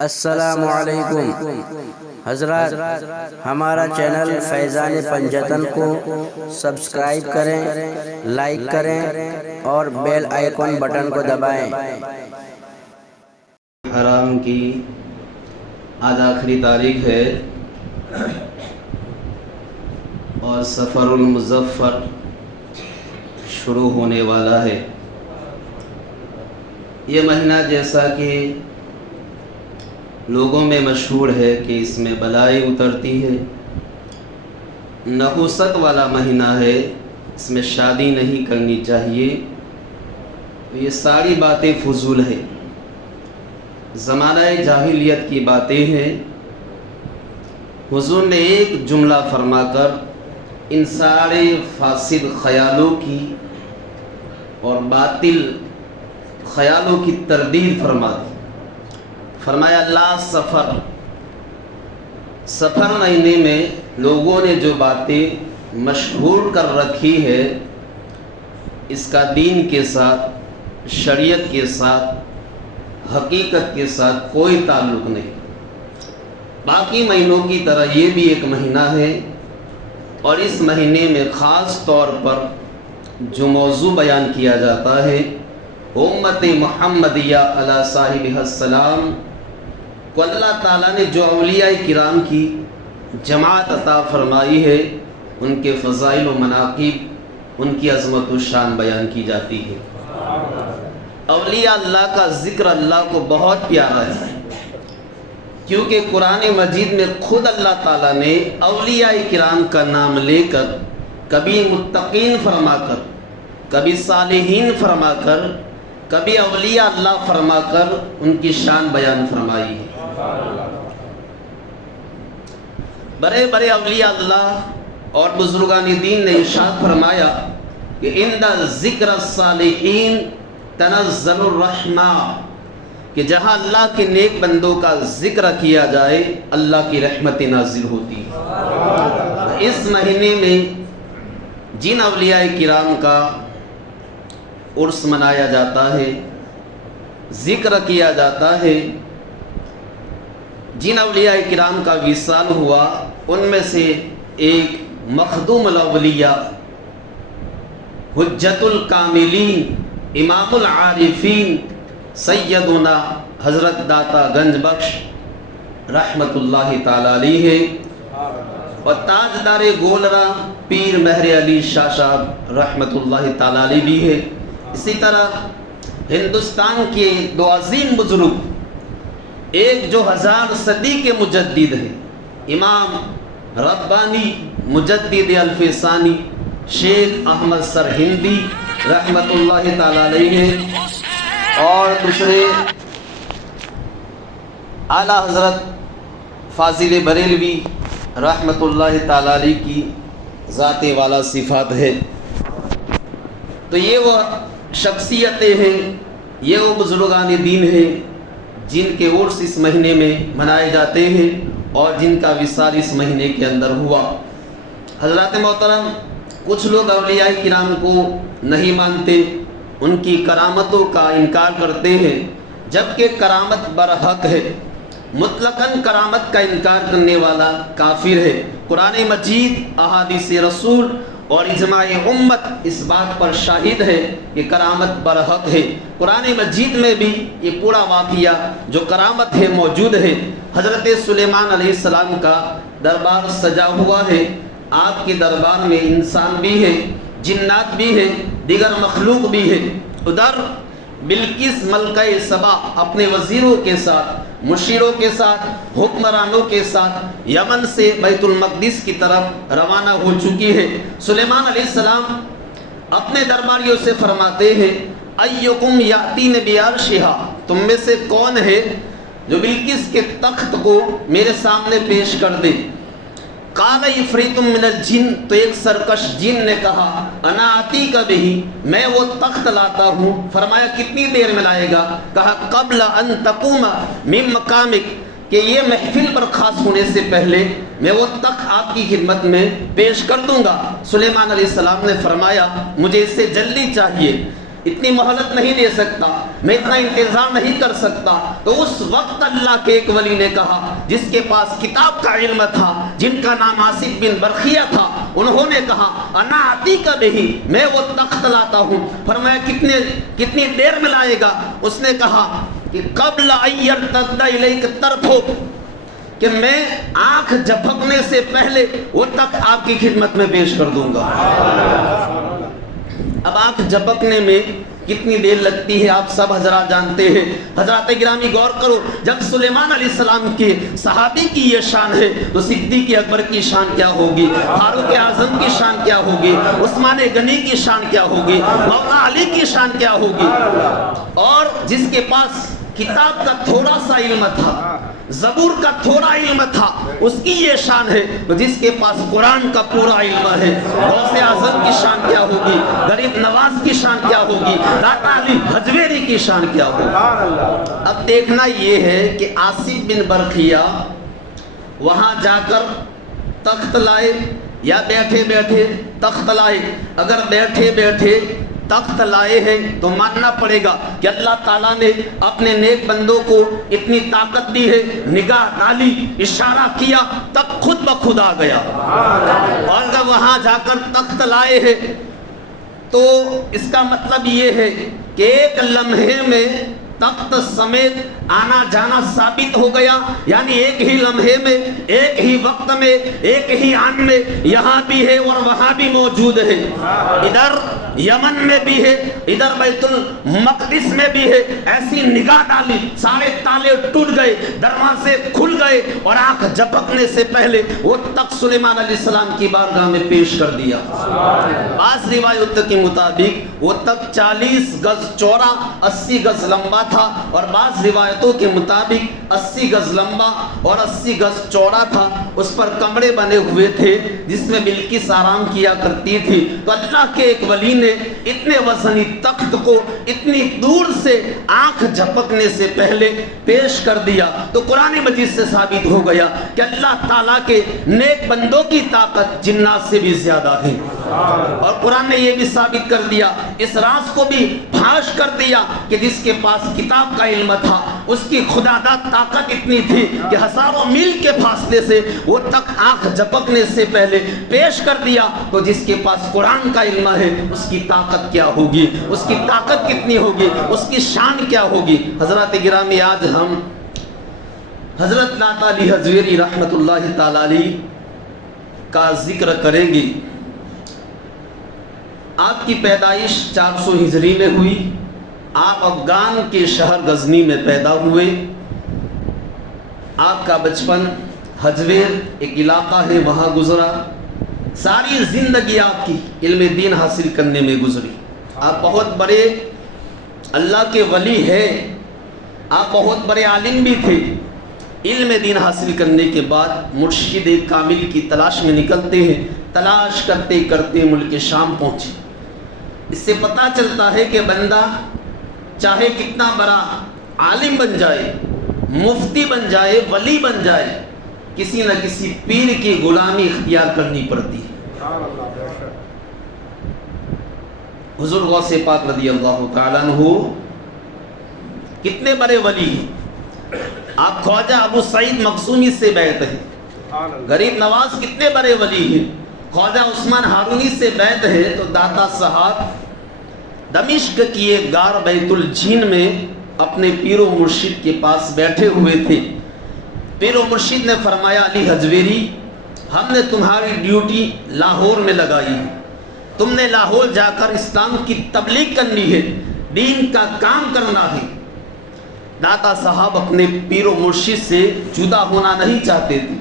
السلام علیکم حضرات، ہمارا چینل فیضان پنجتن کو سبسکرائب کریں، لائک کریں اور بیل آئیکن بٹن کو دبائیں۔ حرام کی آج آخری تاریخ ہے اور سفر المظفر شروع ہونے والا ہے۔ یہ مہینہ جیسا کہ لوگوں میں مشہور ہے کہ اس میں بلائیں اترتی ہے، نحوست والا مہینہ ہے، اس میں شادی نہیں کرنی چاہیے، تو یہ ساری باتیں فضول ہیں، زمانہ جاہلیت کی باتیں ہیں۔ حضور نے ایک جملہ فرما کر ان سارے فاسد خیالوں کی اور باطل خیالوں کی تردید فرما دی۔ فرمایا لا سفر مہینے میں لوگوں نے جو باتیں مشہور کر رکھی ہے، اس کا دین کے ساتھ، شریعت کے ساتھ، حقیقت کے ساتھ کوئی تعلق نہیں۔ باقی مہینوں کی طرح یہ بھی ایک مہینہ ہے، اور اس مہینے میں خاص طور پر جو موضوع بیان کیا جاتا ہے، امت محمدیہ علی صاحبہ السلام کو اللہ تعالیٰ نے جو اولیاء کرام کی جماعت عطا فرمائی ہے، ان کے فضائل و مناقب، ان کی عظمت و شان بیان کی جاتی ہے۔ اولیاء اللہ کا ذکر اللہ کو بہت پیارا ہے، کیونکہ قرآن مجید میں خود اللہ تعالیٰ نے اولیاء کرام کا نام لے کر کبھی متقین فرما کر، کبھی صالحین فرما کر، کبھی اولیاء اللہ فرما کر ان کی شان بیان فرمائی ہے۔ بڑے بڑے اولیاء اللہ اور بزرگان دین نے ارشاد فرمایا کہ عند ذکر الصالحین تنزل الرحمہ، کہ جہاں اللہ کے نیک بندوں کا ذکر کیا جائے اللہ کی رحمت نازل ہوتی ہے۔ اس مہینے میں جن اولیاء کرام کا عرس منایا جاتا ہے، ذکر کیا جاتا ہے، جن اولیاء کرام کا وصال ہوا، ان میں سے ایک مخدوم الاولیاء، حجت الکاملین، امام العارفین، سیدنا حضرت داتا گنج بخش رحمت اللہ تعالی علیہ ہے، اور تاجدار گولرا پیر مہر علی شاہ صاحب رحمت اللہ تعالی علیہ بھی ہے۔ اسی طرح ہندوستان کے دو عظیم بزرگ، ایک جو 1000 صدی کے مجدد ہیں، امام ربانی مجدد الف ثانی شیخ احمد سرہندی رحمت اللہ تعالی علیہ ہیں، اور دوسرے اعلیٰ حضرت فاضل بریلوی رحمت اللہ تعالی علیہ کی ذات والا صفات ہے۔ تو یہ وہ شخصیتیں ہیں، یہ وہ بزرگان دین ہیں جن کے عرس اس مہینے میں منائے جاتے ہیں اور جن کا وصال اس مہینے کے اندر ہوا۔ حضرات محترم، کچھ لوگ اولیاء کرام کو نہیں مانتے، ان کی کرامتوں کا انکار کرتے ہیں، جبکہ کرامت برحق ہے۔ مطلقاً کرامت کا انکار کرنے والا کافر ہے۔ قرآن مجید، احادیث رسول اور اجماع امت اس بات پر شاہد ہے کہ کرامت برحق ہے۔ قرآن مجید میں بھی یہ پورا واقعہ جو کرامت ہے موجود ہے۔ حضرت سلیمان علیہ السلام کا دربار سجا ہوا ہے، آپ کے دربار میں انسان بھی ہیں، جنات بھی ہیں، دیگر مخلوق بھی ہیں۔ ادھر بلقیس ملکہ سبا اپنے وزیروں کے ساتھ، مشیروں کے ساتھ، حکمرانوں کے ساتھ یمن سے بیت المقدس کی طرف روانہ ہو چکی ہے۔ سلیمان علیہ السلام اپنے درباریوں سے فرماتے ہیں ایکم یاتین بعرشہا، تم میں سے کون ہے جو بلقیس کے تخت کو میرے سامنے پیش کر دے؟ قال عفریت من الجن، تو ایک سرکش جن نے کہا انا آتیک بہ، میں وہ تخت لاتا ہوں۔ فرمایا کتنی دیر میں لائے گا؟ کہا قبل ان تقوم من مقامک، کہ یہ محفل برخاست ہونے سے پہلے میں وہ تخت آپ کی خدمت میں پیش کر دوں گا۔ سلیمان علیہ السلام نے فرمایا مجھے اس سے جلدی چاہیے، اتنی مہلت نہیں دے سکتا، میں اتنا انتظار نہیں کر سکتا۔ تو اس وقت اللہ کے ایک ولی نے کہا، جس کے پاس کتاب کا علم تھا، جن کا نام آصف بن برخیہ تھا، انہوں نے کہا انا آتیک بہی، میں وہ تخت لاتا ہوں۔ فرمایا کتنی دیر میں لائے گا؟ اس نے کہا کہ قبل ان یرتد الیک طرفک، کہ میں آنکھ جھپکنے سے پہلے وہ تخت آپ کی خدمت میں پیش کر دوں گا۔ اب آنکھ جھپکنے میں کتنی دیر لگتی ہے آپ سب حضرات جانتے ہیں۔ حضرات گرامی غور کرو، جب سلیمان علیہ السلام کے صحابی کی یہ شان ہے تو صدیق اکبر کی شان کیا ہوگی، فاروق اعظم کی شان کیا ہوگی، عثمان غنی کی شان کیا ہوگی، مولا علی کی شان کیا ہوگی۔ اور جس کے پاس کتاب کا تھوڑا سا علم تھا، زبور کا تھوڑا علم تھا، اس کی یہ شان ہے۔ تو جس کے پاس قرآن کا پورا علم ہے، غوث اعظم کی شان کیا ہوگی، غریب نواز کی شان کیا ہوگی، داتا علی حجویری کی شان کیا ہوگی۔ اب دیکھنا یہ ہے کہ آصف بن برخیہ وہاں جا کر تخت لائے یا بیٹھے بیٹھے تخت لائے۔ اگر بیٹھے بیٹھے تخت لائے ہیں تو ماننا پڑے گا کہ اللہ تعالیٰ نے اپنے نیک بندوں کو اتنی طاقت دی ہے، نگاہ ڈالی، اشارہ کیا، تخت خود بخود آ گیا۔ اور اگر وہاں جا کر تخت لائے ہیں تو اس کا مطلب یہ ہے کہ ایک لمحے میں تخت سمیت آنا جانا ثابت ہو گیا، یعنی ایک ہی لمحے میں، ایک ہی وقت میں، ایک ہی آن میں یہاں بھی ہے اور وہاں بھی موجود ہے، ادھر یمن میں بھی ہے، ادھر بیت المقدس میں بھی ہے۔ ایسی نگاہ ڈالی، سارے تالے ٹوٹ گئے، دروازے کھل گئے، اور آنکھ جھپکنے سے پہلے وہ تخت سلیمان علیہ السلام کی بارگاہ میں پیش کر دیا۔ بعض روایت کے مطابق وہ تخت 40 گز چوڑا، 80 گز لمبا تھا، اور بعض روایتوں کے مطابق 80 گز لمبا اور 80 گز چوڑا تھا۔ اس پر کمرے بنے ہوئے تھے جس میں بلقیس آرام کیا کرتی تھی۔ تو اللہ کے ایک ولی نے اتنے وزنی تخت کو اتنی دور سے آنکھ جھپکنے سے پہلے پیش کر دیا۔ تو قرآن مجید سے ثابت ہو گیا کہ اللہ تعالیٰ کے نیک بندوں کی طاقت جنات سے بھی زیادہ ہے۔ اور قرآن نے یہ بھی ثابت کر دیا، اس راز کو بھی فاش کر دیا کہ جس کے پاس کتاب کا علم تھا، اس کی خداداد طاقت اتنی تھی کہ ہزاروں میل کے فاصلے سے وہ تک آنکھ جھپکنے سے پہلے پیش کر دیا۔ تو جس کے پاس قرآن کا علم ہے اس کی طاقت کیا ہوگی، اس کی طاقت کتنی ہوگی، اس کی شان کیا ہوگی۔ حضرات گرامی، آج ہم حضرت داتا علی حجویری رحمت اللہ تعالی علیہ کا ذکر کریں گے۔ آپ کی پیدائش 400 ہجری میں ہوئی۔ آپ افغان کے شہر غزنی میں پیدا ہوئے۔ آپ کا بچپن حجویر ایک علاقہ ہے وہاں گزرا۔ ساری زندگی آپ کی علم دین حاصل کرنے میں گزری۔ آپ بہت بڑے اللہ کے ولی ہیں، آپ بہت بڑے عالم بھی تھے۔ علم دین حاصل کرنے کے بعد مرشد کامل کی تلاش میں نکلتے ہیں۔ تلاش کرتے کرتے ملک شام پہنچے۔ اس سے پتہ چلتا ہے کہ بندہ چاہے کتنا بڑا عالم بن جائے، مفتی بن جائے، ولی بن جائے، کسی نہ کسی پیر کی غلامی اختیار کرنی پڑتی ہے۔ حضور غوث پاک رضی اللہ تعالیٰ عنہ کتنے بڑے ولی ہیں۔ آپ خواجہ ابو سعید مخزومی سے بیعت ہیں۔ غریب نواز کتنے بڑے ولی ہیں۔ خواجہ عثمان ہارونی سے بیعت ہے۔ تو داتا صاحب دمشق کی ایک غار بیت الجین میں اپنے پیر و مرشد کے پاس بیٹھے ہوئے تھے۔ پیر و مرشد نے فرمایا، علی حجویری، ہم نے تمہاری ڈیوٹی لاہور میں لگائی ہے، تم نے لاہور جا کر اسلام کی تبلیغ کرنی ہے، دین کا کام کرنا ہے۔ داتا صاحب اپنے پیر و مرشد سے جدا ہونا نہیں چاہتے تھے۔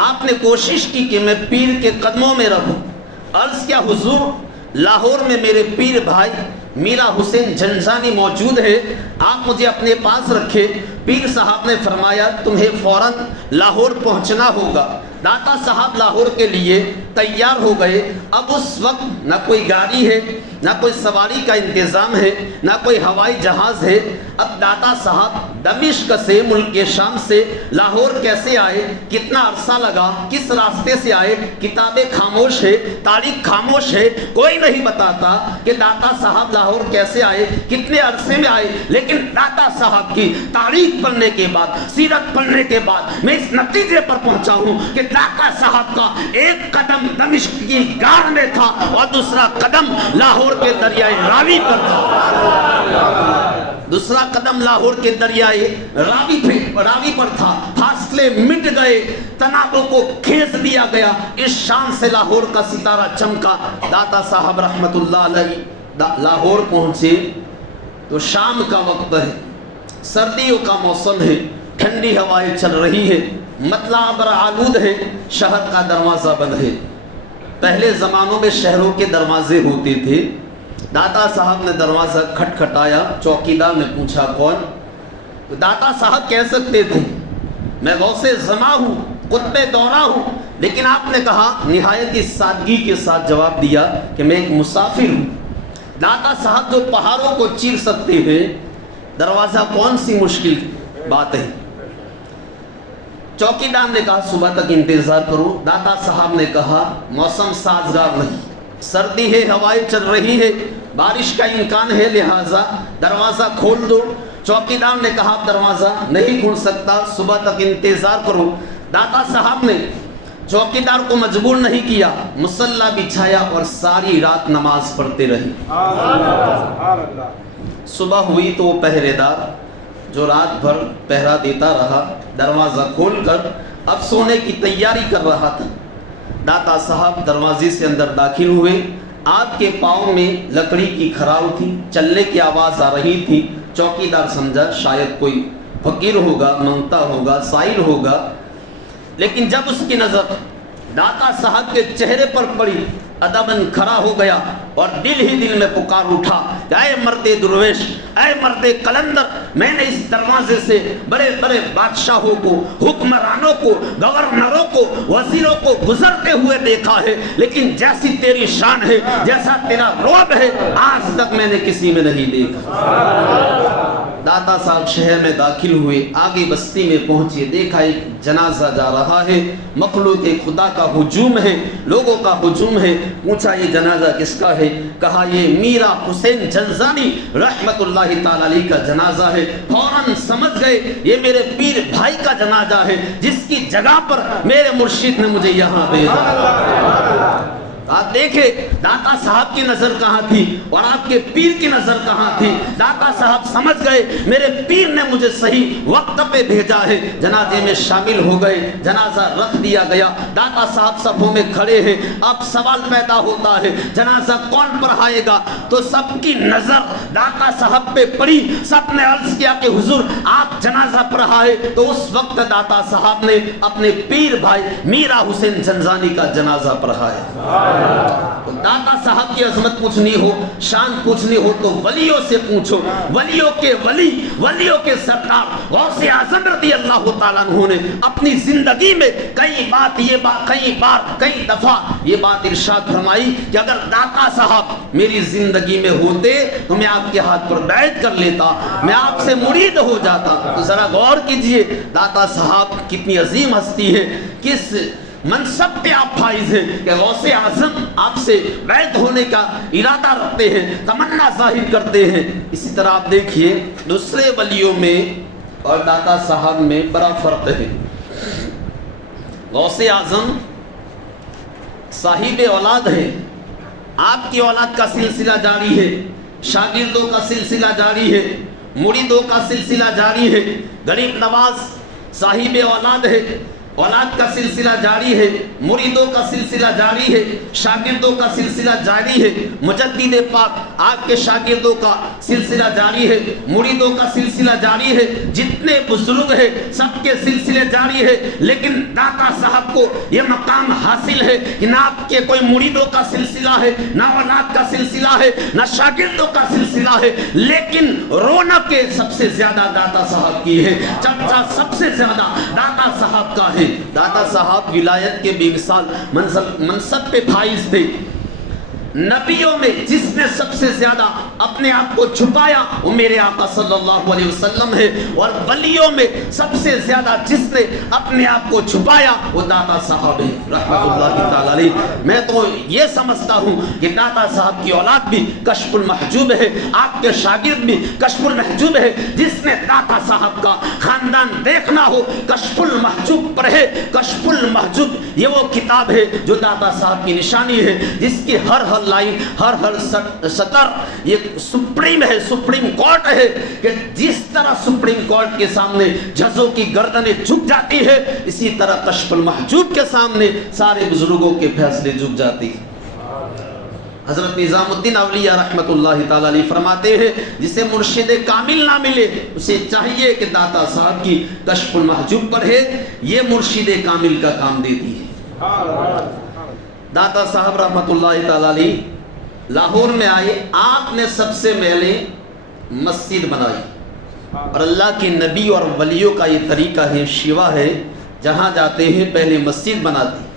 آپ نے کوشش کی کہ میں پیر کے قدموں میں رہوں۔ عرض کیا، حضور لاہور میں میرے پیر بھائی میرا حسین جنجانی موجود ہے، آپ مجھے اپنے پاس رکھے۔ پیر صاحب نے فرمایا، تمہیں فوراً لاہور پہنچنا ہوگا۔ داتا صاحب لاہور کے لیے تیار ہو گئے۔ اب اس وقت نہ کوئی گاڑی ہے، نہ کوئی سواری کا انتظام ہے، نہ کوئی ہوائی جہاز ہے۔ اب داتا صاحب دمشق سے ملک شام سے لاہور کیسے آئے, کتنا عرصہ لگا, کس راستے سے آئے, کتابیں خاموش ہے, تاریخ خاموش ہے, کوئی نہیں بتاتا کہ داتا صاحب لاہور کیسے آئے, کتنے عرصے میں آئے. لیکن داتا صاحب کی تاریخ پڑھنے کے بعد, سیرت پڑھنے کے بعد میں اس نتیجے پر پہنچا ہوں کہ داتا صاحب کا ایک قدم دمشق کی غار میں تھا اور دوسرا قدم لاہور کے دریائے راوی پر تھا. دوسرا قدم لاہور کے دریائے راوی پر تھا. فاصلے مٹ گئے, تنابوں کو کھینچ دیا گیا. اس شان سے لاہور کا ستارہ چمکا. داتا صاحب رحمت اللہ علیہ لاہور پہنچے تو شام کا وقت ہے, سردیوں کا موسم ہے, ٹھنڈی ہوائیں چل رہی ہے, مطلع ابر آلود ہے, شہر کا دروازہ بند ہے. پہلے زمانوں میں شہروں کے دروازے ہوتے تھے. داتا صاحب نے دروازہ کھٹکھٹایا, چوکیدار نے پوچھا کون؟ تو داتا صاحب کہہ سکتے تھے میں غوث زماں ہوں, قطب دورہ ہوں, لیکن آپ نے کہا نہایت ہی سادگی کے ساتھ جواب دیا کہ میں ایک مسافر ہوں. داتا صاحب جو پہاڑوں کو چیر سکتے ہیں, دروازہ کون سی مشکل بات ہے. چوکیدار نے کہا صبح تک انتظار کرو. داتا صاحب نے کہا موسم سازگار نہیں, سردی ہے, ہوائیں چل رہی ہے, بارش کا امکان ہے, لہٰذا دروازہ کھول دو. چوکیدار نے کہا دروازہ نہیں کھول سکتا, صبح تک انتظار کرو. داتا صاحب نے چوکیدار کو مجبور نہیں کیا, مصلی بچھایا اور ساری رات نماز پڑھتے رہے. صبح ہوئی تو وہ پہرے دار جو رات بھر پہرا دیتا رہا دروازہ کھول کر اب سونے کی تیاری کر رہا تھا. داتا صاحب دروازے سے اندر داخل ہوئے. آپ کے پاؤں میں لکڑی کی کھراؤ تھی, چلنے کی آواز آ رہی تھی. چوکیدار سمجھا شاید کوئی فقیر ہوگا, منگتا ہوگا, سائل ہوگا. لیکن جب اس کی نظر داتا صاحب کے چہرے پر پڑی, ادباً کھڑا ہو گیا اور دل ہی دل میں پکار اٹھا کہ اے مرد درویش, اے مرد قلندر, میں نے اس دروازے سے بڑے بڑے بادشاہوں کو, حکمرانوں کو, گورنروں کو, وزیروں کو گزرتے ہوئے دیکھا ہے, لیکن جیسی تیری شان ہے, جیسا تیرا رعب ہے, آج تک میں نے کسی میں نہیں دیکھا. داتا صاحب شہر میں داخل ہوئے, آگے بستی میں پہنچے, دیکھا ایک جنازہ جا رہا ہے, مخلوق خدا کا ہجوم ہے, لوگوں کا ہجوم ہے. پوچھا یہ جنازہ کس کا ہے؟ کہا یہ میرا حسین جنزانی رحمت اللہ تعالی علیہ کا جنازہ ہے. فوراً سمجھ گئے یہ میرے پیر بھائی کا جنازہ ہے, جس کی جگہ پر میرے مرشد نے مجھے یہاں بھیجا. آپ دیکھیں داتا صاحب کی نظر کہاں تھی اور آپ کے پیر کی نظر کہاں تھی. داتا صاحب سمجھ گئے میرے پیر نے مجھے صحیح وقت پہ بھیجا ہے. جنازے میں شامل ہو گئے, جنازہ رکھ دیا گیا. داتا صاحب صفوں میں کھڑے ہیں. اب سوال پیدا ہوتا ہے جنازہ کون پڑھائے گا؟ تو سب کی نظر داتا صاحب پہ پڑی. سب نے عرض کیا کہ حضور آپ جنازہ پڑھائے. تو اس وقت داتا صاحب نے اپنے پیر بھائی میرا حسین جنزانی کا جنازہ پڑھایا. تو داتا صاحب کی عظمت پوچھنی ہو, شان پوچھنی ہو تو ولیوں سے پوچھو. ولیوں کے ولی, ولیوں کے سرکار غوث اعظم رضی اللہ تعالیٰ عنہ نے اپنی زندگی میں کئی دفعہ یہ بات ارشاد فرمائی کہ اگر داتا صاحب میری زندگی میں ہوتے تو میں آپ کے ہاتھ پر بیعت کر لیتا, میں آپ سے مرید ہو جاتا. تو ذرا غور کیجئے داتا صاحب کتنی عظیم ہستی ہے, کس منصب پہ آپ فائز ہیں کہ غوث اعظم آپ سے بیعت ہونے کا ارادہ رکھتے ہیں, تمنا ظاہر کرتے ہیں. اسی طرح آپ دیکھیے دوسرے ولیوں میں اور داتا صاحب میں بڑا فرق ہے. غوث اعظم صاحب اولاد ہے, آپ کی اولاد کا سلسلہ جاری ہے, شاگردوں کا سلسلہ جاری ہے, مریدوں کا سلسلہ جاری ہے. غریب نواز صاحب اولاد ہے, اولاد کا سلسلہ جاری ہے, مریدوں کا سلسلہ جاری ہے, شاگردوں کا سلسلہ جاری ہے. مجدد پاک آپ کے شاگردوں کا سلسلہ جاری ہے, مریدوں کا سلسلہ جاری ہے. جتنے بزرگ ہیں سب کے سلسلے جاری ہے. لیکن داتا صاحب کو یہ مقام حاصل ہے کہ نہ آپ کے کوئی مریدوں کا سلسلہ ہے, نہ اولاد کا سلسلہ ہے, نہ شاگردوں کا سلسلہ ہے, لیکن رونق سب سے زیادہ داتا صاحب کی ہے, چرچا سب سے زیادہ داتا صاحب کا ہے. داتا صاحب ولایت کے بے مثال منصب پہ فائز تھے. نبیوں میں جس نے سب سے زیادہ اپنے آپ کو چھپایا وہ میرے آقا صلی اللہ علیہ وسلم ہے، اور ولیوں میں سب سے زیادہ جس نے اپنے آپ کو چھپایا وہ داتا صاحب ہے رحمت اللہ تعالی علیہ۔ میں تو یہ سمجھتا ہوں کہ داتا صاحب کی اولاد بھی کشف المحجوب ہے، آپ کے شاگرد بھی کشف المحجوب ہے۔ جس نے داتا صاحب کا خاندان دیکھنا ہو کشف المحجوب پڑھے۔ کشف المحجوب یہ وہ کتاب ہے جو داتا صاحب کی نشانی ہے، جس کی ہر لائن ہر سطر یہ سپریم ہے، سپریم کورٹ ہے کہ جس طرح سپریم کورٹ کے سامنے ججوں کی گردنیں جھک جاتی ہے، اسی طرح کشف المحجوب کے سامنے سارے بزرگوں کے فیصلے جھک جاتی ہیں۔ حضرت نظام الدین اولیاء رحمت اللہ تعالی علیہ فرماتے ہیں جسے مرشد کامل نہ ملے اسے چاہیے کہ داتا صاحب کی کشف المحجوب پڑھے، یہ مرشد کامل کا کام دیتی ہے۔ داتا صاحب رحمت اللہ تعالی علیہ لاہور میں آئے، آپ نے سب سے پہلے مسجد بنائی، اور اللہ کے نبی اور ولیوں کا یہ طریقہ ہے، شیوا ہے، جہاں جاتے ہیں پہلے مسجد بناتے۔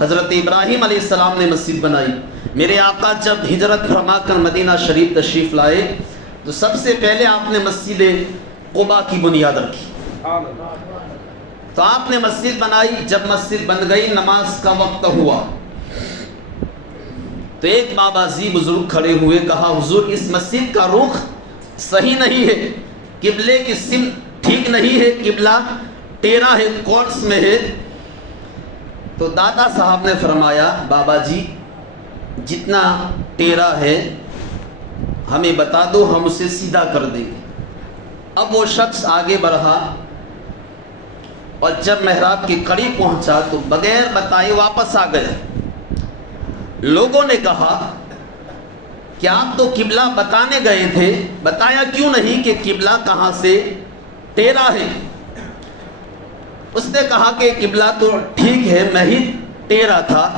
حضرت ابراہیم علیہ السلام نے مسجد بنائی۔ میرے آقا جب ہجرت فرما کر مدینہ شریف تشریف لائے تو سب سے پہلے آپ نے مسجد قباء کی بنیاد رکھی، تو آپ نے مسجد بنائی۔ جب مسجد بن گئی، نماز کا وقت ہوا تو ایک بابا جی بزرگ کھڑے ہوئے، کہا حضور اس مسجد کا رخ صحیح نہیں ہے، قبلے کی سمت ٹھیک نہیں ہے، قبلہ ٹیڑھا ہے، کورس میں ہے۔ تو داتا صاحب نے فرمایا بابا جی جتنا ٹیڑھا ہے ہمیں بتا دو، ہم اسے سیدھا کر دیں گے۔ اب وہ شخص آگے بڑھا اور جب محراب کے قریب پہنچا تو بغیر بتائے واپس آ گئے۔ لوگوں نے کہا کہ آپ تو قبلہ بتانے گئے تھے، بتایا کیوں نہیں کہ قبلہ کہاں سے ٹیڑھا ہے؟ اس نے کہا کہ قبلہ تو ٹھیک ہے، میں ہی ٹیڑھا تھا۔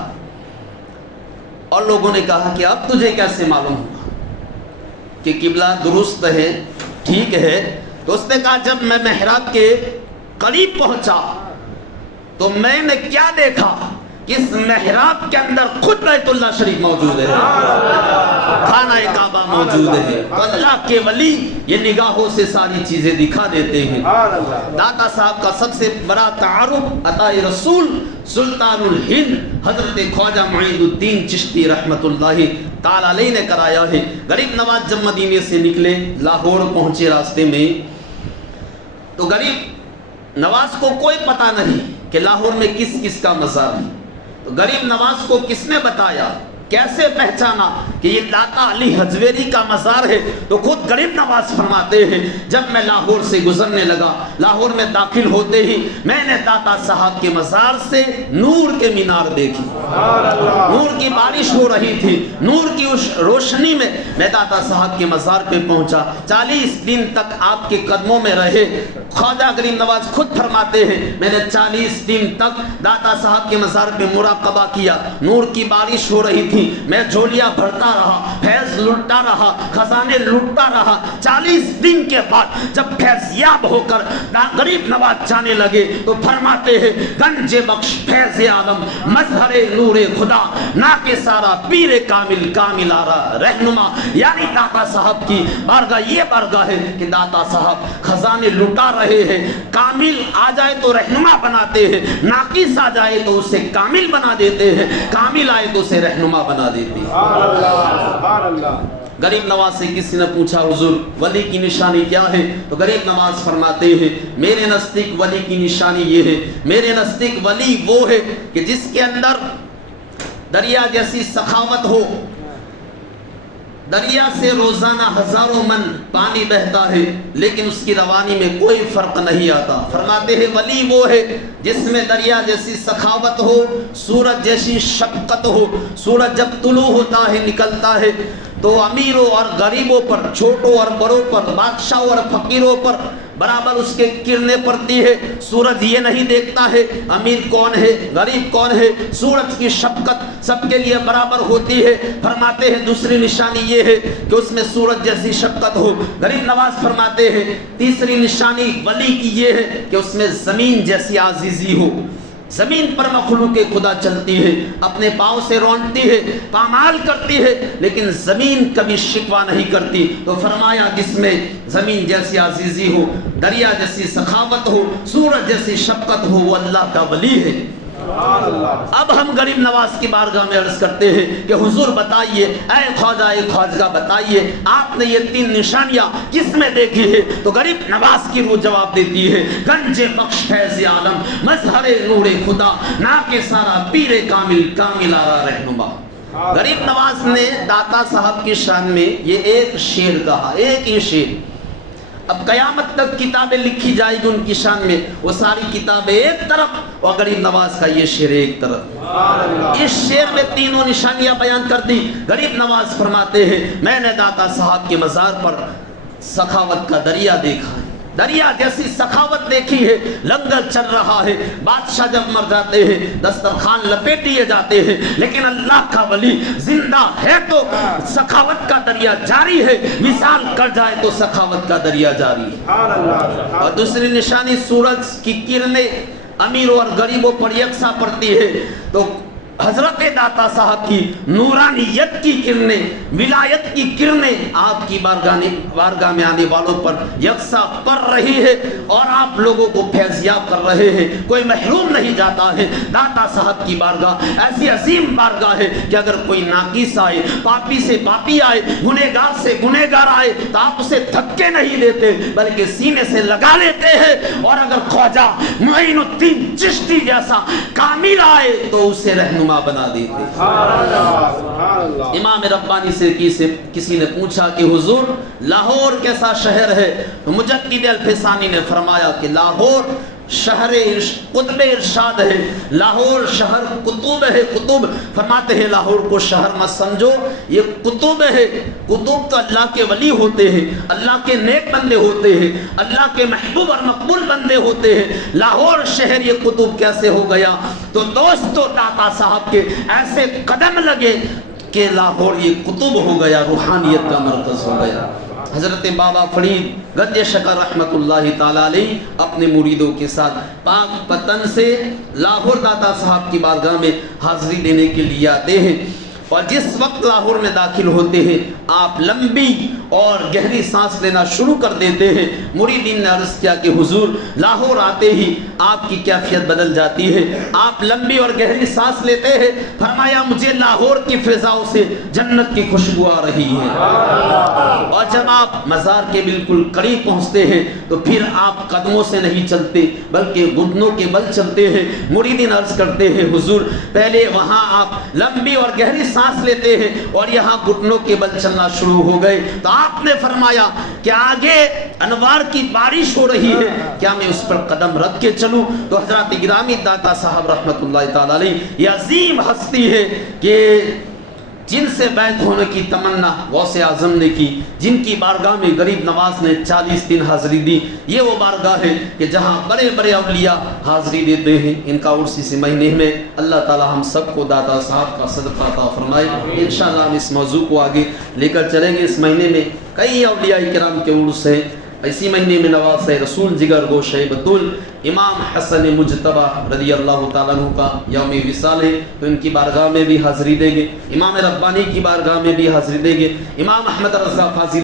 اور لوگوں نے کہا کہ اب تجھے کیسے معلوم ہوا کہ قبلہ درست ہے، ٹھیک ہے؟ تو اس نے کہا جب میں محراب کے قریب پہنچا تو میں نے کیا دیکھا کہ اس محراب کے اندر خود بیت اللہ شریف موجود ہے، خانہ کعبہ موجود ہے۔ تو اللہ کے ولی یہ نگاہوں سے ساری چیزیں دکھا دیتے ہیں۔ داتا صاحب کا سب سے بڑا تعارف عطا رسول سلطان الہند حضرت خواجہ معین الدین چشتی رحمت اللہ تعالی علیہ نے کرایا ہے۔ غریب نواز جب مدینے سے نکلے، لاہور پہنچے، راستے میں تو غریب نواز کو کوئی پتہ نہیں کہ لاہور میں کس کس کا مزار ہے۔ تو غریب نواز کو کس نے بتایا، کیسے پہچانا کہ یہ داتا علی حجویری کا مزار ہے؟ تو خود غریب نواز فرماتے ہیں جب میں لاہور سے گزرنے لگا، لاہور میں داخل ہوتے ہی میں نے داتا صاحب کے مزار سے نور کے مینار دیکھی، نور کی بارش ہو رہی تھی، نور کی اس روشنی میں میں داتا صاحب کے مزار پہ پہنچا، 40 دن تک آپ کے قدموں میں رہے۔ خواجہ غریب نواز خود فرماتے ہیں میں نے 40 دن تک داتا صاحب کے مزار پہ مراقبہ کیا، نور کی بارش ہو رہی تھی، میں جھولیاں بھرتا رہا، فیض لٹتا رہا، خزانے لٹتا رہا۔ 40 دن کے بعد جب فیض یاب ہو کر غریب نواز جانے لگے تو فرماتے ہیں گنج بخش فیض عالم مظہر نور خدا نا کے سارا پیر کامل کامل آرا رہنما، یعنی داتا صاحب کی بارگاہ یہ بارگاہ ہے کہ داتا صاحب خزانے لٹا رہے ہیں، کامل آ جائے تو رہنما بناتے ہیں، ناقص آ جائے تو اسے کامل بنا دیتے ہیں، کامل آئے تو اسے رہنما بنا دیتے ہیں۔ غریب نواز سے کسی نے پوچھا حضور ولی کی نشانی کیا ہے؟ تو غریب نواز فرماتے ہیں میرے نزدیک ولی کی نشانی یہ ہے، میرے نزدیک ولی وہ ہے کہ جس کے اندر دریا جیسی سخاوت ہو، دریا سے روزانہ ہزاروں من پانی بہتا ہے لیکن اس کی روانی میں کوئی فرق نہیں آتا۔ فرماتے ہیں ولی وہ ہے جس میں دریا جیسی سخاوت ہو، سورج جیسی شفقت ہو، سورج جب طلوع ہوتا ہے نکلتا ہے تو امیروں اور غریبوں پر، چھوٹوں اور بڑوں پر، بادشاہوں اور فقیروں پر برابر اس کے کرنیں پڑتی ہے۔ سورج یہ نہیں دیکھتا ہے امیر کون ہے غریب کون ہے، سورج کی شفقت سب کے لیے برابر ہوتی ہے۔ فرماتے ہیں دوسری نشانی یہ ہے کہ اس میں سورج جیسی شفقت ہو۔ غریب نواز فرماتے ہیں تیسری نشانی ولی کی یہ ہے کہ اس میں زمین جیسی عاجزی ہو۔ زمین پر مخلوق خدا چلتی ہے، اپنے پاؤں سے رونٹتی ہے، پامال کرتی ہے، لیکن زمین کبھی شکوہ نہیں کرتی۔ تو فرمایا جس میں زمین جیسی عزیزی ہو، دریا جیسی سخاوت ہو، سورج جیسی شفقت ہو، وہ اللہ کا ولی ہے۔ اب ہم غریب نواز کی بارگاہ میں عرض کرتے ہیں کہ حضور بتائیے، اے خواجہ اے خواجہ بتائیے، آپ نے یہ 3 نشانیاں کس میں دیکھی ہے؟ تو غریب نواز کی روح جواب دیتی ہے، گنج بخش فیض عالم، مظہر نور خدا، نا کے سارا پیر کامل، کامل آرا رہنما۔ غریب نواز نے داتا صاحب کی شان میں یہ ایک شعر کہا، ایک ہی شعر۔ اب قیامت تک کتابیں لکھی جائے گی ان کی شان میں، وہ ساری کتابیں ایک طرف اور غریب نواز کا یہ شعر ایک طرف۔ اس شعر میں تینوں نشانیاں بیان کر دی۔ غریب نواز فرماتے ہیں، میں نے داتا صاحب کے مزار پر سخاوت کا دریا دیکھا ہے، دریا جیسی سخاوت دیکھی ہے، لنگر چل رہا ہے، بادشاہ جب مر جاتے ہیں دسترخوان لپیٹ دیے جاتے ہیں، لیکن اللہ کا ولی زندہ ہے تو سخاوت کا دریا جاری ہے، مثال کر جائے تو سخاوت کا دریا جاری ہے۔ اور دوسری نشانی، سورج کی کرنیں امیروں اور غریبوں پر یکساں پڑتی ہے، تو حضرت داتا صاحب کی نورانیت کی کرنیں، ولایت کی کرنیں آپ کی بارگاہ میں آنے والوں پر یکساں پڑ رہی ہے اور آپ لوگوں کو فیضیاب کر رہے ہیں، کوئی محروم نہیں جاتا ہے۔ داتا صاحب کی بارگاہ ایسی عظیم بارگاہ ہے کہ اگر کوئی ناقص آئے، پاپی سے پاپی آئے، گنہگار سے گنہگار آئے تو آپ اسے دھکے نہیں دیتے بلکہ سینے سے لگا لیتے ہیں، اور اگر خواجہ معین الدین چشتی جیسا کامل آئے تو اسے رہنما بنا دیتے۔ امام ربانی سے کسی نے پوچھا کہ حضور لاہور کیسا شہر ہے؟ تو مجدد الفسانی نے فرمایا کہ لاہور شہر قطب ارشاد ہے، لاہور شہر قطب ہے، قطب فرماتے ہیں لاہور کو شہر مت سمجھو، یہ قطب ہے۔ قطب تو اللہ کے ولی ہوتے ہیں، اللہ کے نیک بندے ہوتے ہیں، اللہ کے محبوب اور مقبول بندے ہوتے ہیں۔ لاہور شہر یہ قطب کیسے ہو گیا؟ تو دوستو داتا صاحب کے ایسے قدم لگے کہ لاہور یہ قطب ہو گیا، روحانیت کا مرکز ہو گیا۔ حضرت بابا فرید گنج شکر رحمت اللہ تعالی علیہ اپنے مریدوں کے ساتھ پاک پتن سے لاہور داتا صاحب کی بارگاہ میں حاضری دینے کے لیے آتے ہیں، اور جس وقت لاہور میں داخل ہوتے ہیں آپ لمبی اور گہری سانس لینا شروع کر دیتے ہیں۔ مریدین نے عرض کیا کہ حضور لاہور آتے ہی آپ کی کیفیت بدل جاتی ہے، آپ لمبی اور گہری سانس لیتے ہیں۔ فرمایا مجھے لاہور کی فضاؤں سے جنت کی خوشبو آ رہی ہے، اور جب آپ مزار کے بالکل قریب پہنچتے ہیں تو پھر آپ قدموں سے نہیں چلتے بلکہ گھٹنوں کے بل چلتے ہیں۔ مریدین عرض کرتے ہیں حضور پہلے وہاں آپ لمبی اور گہری سانس لیتے ہیں اور یہاں گھٹنوں کے بل چلنا شروع ہو گئے، تو آپ نے فرمایا کہ آگے انوار کی بارش ہو رہی ہے، کیا میں اس پر قدم رکھ کے چلوں؟ تو حضرت گرامی داتا صاحب رحمت اللہ تعالی علیہ یہ عظیم ہستی ہے کہ جن سے بیعت ہونے کی تمنا غوث اعظم نے کی، جن کی بارگاہ میں غریب نواز نے 40 دن حاضری دی، یہ وہ بارگاہ ہے کہ جہاں بڑے بڑے اولیاء حاضری دیتے ہیں۔ ان کا عرس اس مہینے میں اللہ تعالی ہم سب کو داتا صاحب کا صدقہ عطا فرمائے۔ انشاءاللہ ہم اس موضوع کو آگے لے کر چلیں گے۔ اس مہینے میں کئی اولیاء کرام کے عرس ہیں، اسی مہینے میں نواز رسول جگر گوش بطول امام حسن مجتبی رضی اللہ تعالیٰ عنہ کا یوم وصال ہے، تو ان کی بارگاہ میں بھی حاضری دیں گے، امام ربانی کی بارگاہ میں بھی حاضری دیں گے، امام احمد رضا فاضل